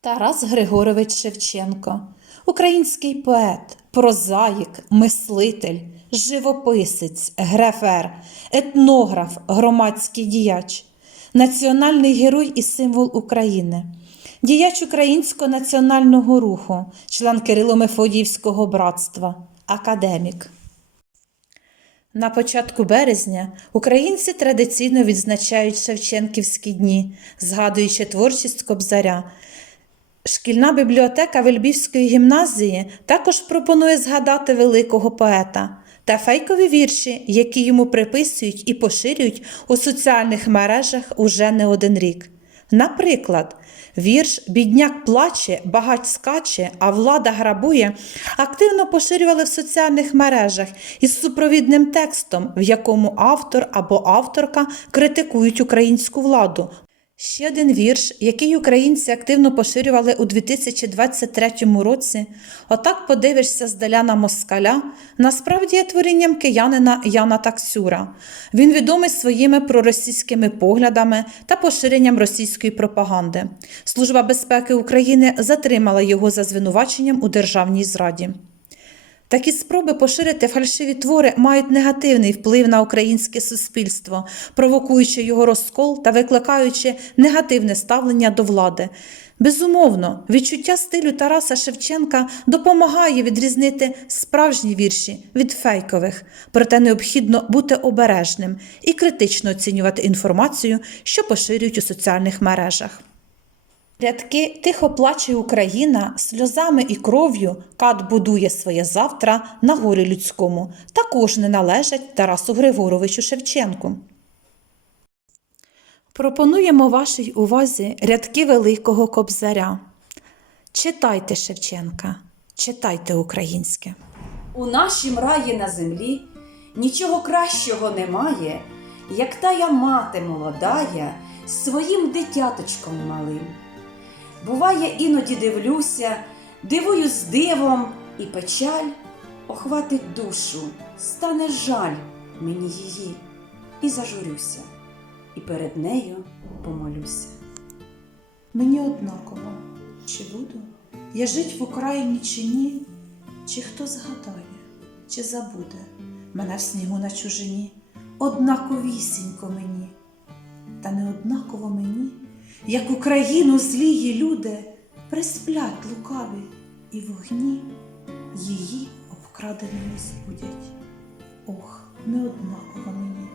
Тарас Григорович Шевченко, український поет, прозаїк, мислитель, живописець, грефер, етнограф, громадський діяч, національний герой і символ України, діяч українського національного руху, член Кирило-Мефодіївського братства, академік. На початку березня українці традиційно відзначають Шевченківські дні, згадуючи творчість Кобзаря. Шкільна бібліотека Вельбівської гімназії також пропонує згадати великого поета та фейкові вірші, які йому приписують і поширюють у соціальних мережах уже не один рік. Наприклад, вірш Бідняк плаче, багать скаче, а влада грабує активно поширювали в соціальних мережах із супровідним текстом, в якому автор або авторка критикують українську владу. Ще один вірш, який українці активно поширювали у 2023 році, отак подивишся здаля на москаля, насправді є творінням киянина Яна Таксюра. Він відомий своїми проросійськими поглядами та поширенням російської пропаганди. Служба безпеки України затримала його за звинуваченням у державній зраді. Такі спроби поширити фальшиві твори мають негативний вплив на українське суспільство, провокуючи його розкол та викликаючи негативне ставлення до влади. Безумовно, відчуття стилю Тараса Шевченка допомагає відрізнити справжні вірші від фейкових, проте необхідно бути обережним і критично оцінювати інформацію, що поширюють у соціальних мережах. Рядки Тихо плаче Україна, сльозами і кров'ю кат будує своє завтра на горі людському, також не належать Тарасу Григоровичу Шевченку. Пропонуємо вашій увазі рядки Великого Кобзаря. Читайте Шевченка, читайте українське. У нашім раї на землі нічого кращого немає, як тая мати молодая своїм дитяточком малим. Буває, іноді дивлюся, дивуюсь з дивом, і печаль охватить душу, стане жаль мені її, і зажурюся, і перед нею помолюся. Мені однаково, чи буду я жить в Україні чи ні, чи хто згадає, чи забуде мене в снігу на чужині, однаковісінько мені, та не однаково мені, як Україну злії люди присплять лукаві і вогні її обкраденою збудять. Ох, не однаково мені.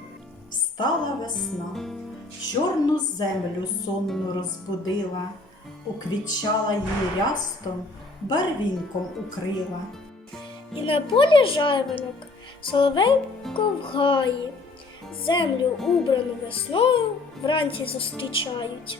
Встала весна, чорну землю сонну розбудила, уквітчала її рястом, барвінком укрила. І на полі жайворонок соловейко в гаї, землю убрану весною вранці зустрічають.